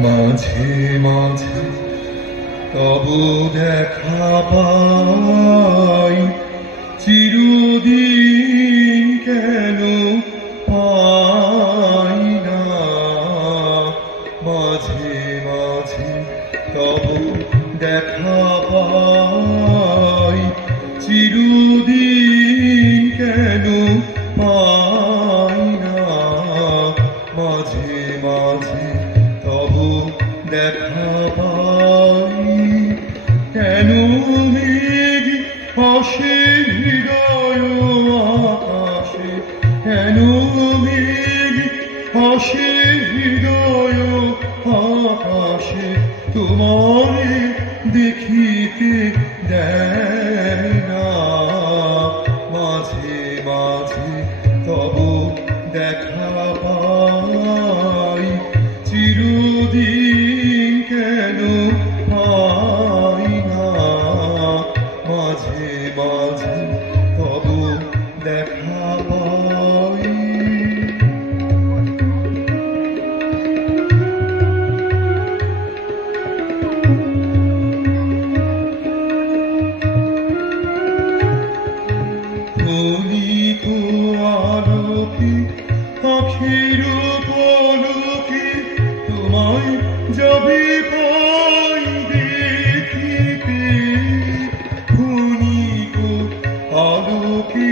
মাঝে মাঝে তবু দেখা পাই, চিরদিন কেন পাই না। মাঝে মাঝে তবু দেখা পাই, চিরদিন কেন পাই না। মাঝে মাঝে তবু দেখা পাই, কেন মেঘ আসে হৃদয় আকাশে, কেন মেঘ আসে হৃদয় আকাশে, তোমারে দেখিতে দেয় না। মাঝে মাঝে তবু দেখা পাই, চিরদিন কেন পাই না। মাঝে মাঝে তবু দেখা পাই। ক্ষণিক আলোকে আখির পলকে তোমায় যাবে পাই দেখিতে। ক্ষণিক আলোকে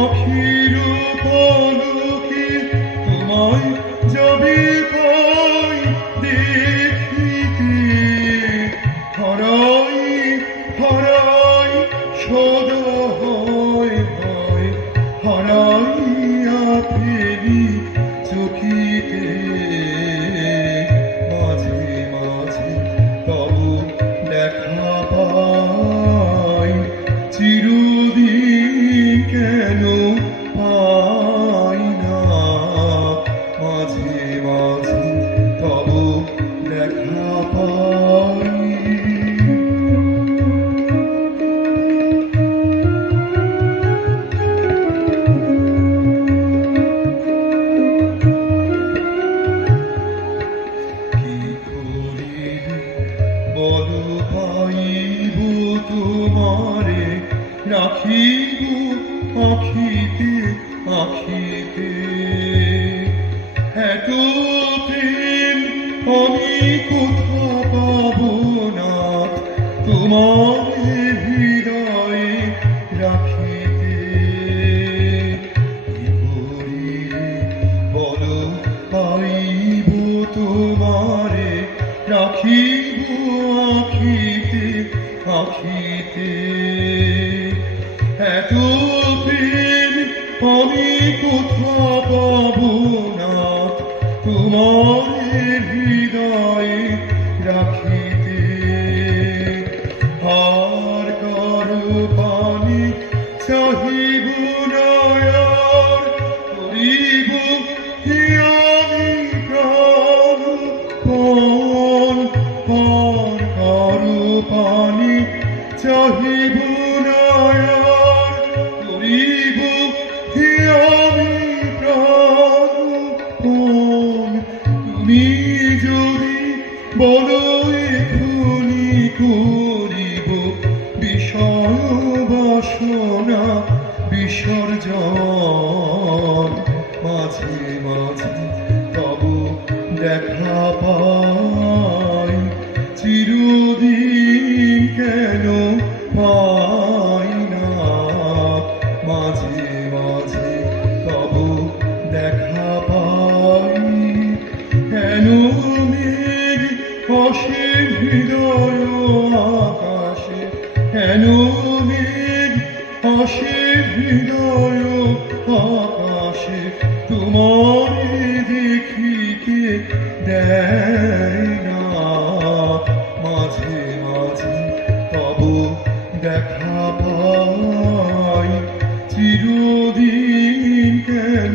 আখির পলকে তোমায় যাবে পাই দেখিতে। হারাই হারাই সদা হয় ভয়, হারাইয়া ফেলি চোখিতে। মাঝে মাঝে তবু দেখা পাই, চিরদিন কেন পাই না। মাঝে মাঝে তবু দেখা পাই। বলো পাইব তোমারে, রাখিব আখিতে আখিতে। এত প্রেম আমি কোথা পাব না, তোমারে হৃদয়ে রাখিতে। কি করিলে বলো পাইব তোমারে, রাখিব আখিতে আখিতে। এত প্রেম আমি কোথা পাব না, তোমার হৃদয়ে রাখিতে। আর কারো পানি চাহিব না, আর করিব আমি প্রাণ। আর কারো পানি চাহিব না, আর করিব আমি প্রাণ। তুমি যদি বলো এখনি করিব বিষয় বাসনা বিসর্জন। মাঝে মাঝে তবু দেখা পাই, চিরদিন কেন পাই না। মাঝে মাঝে তবু দেখা পাই, কেন মেঘ আসে হৃদয় আকাশে, কেন মেঘ আসে হৃদয় আকাশে, তোমারে দেখিতে দেয় না। মাঝে মাঝে তবু দেখা পাই, চিরদিন কেন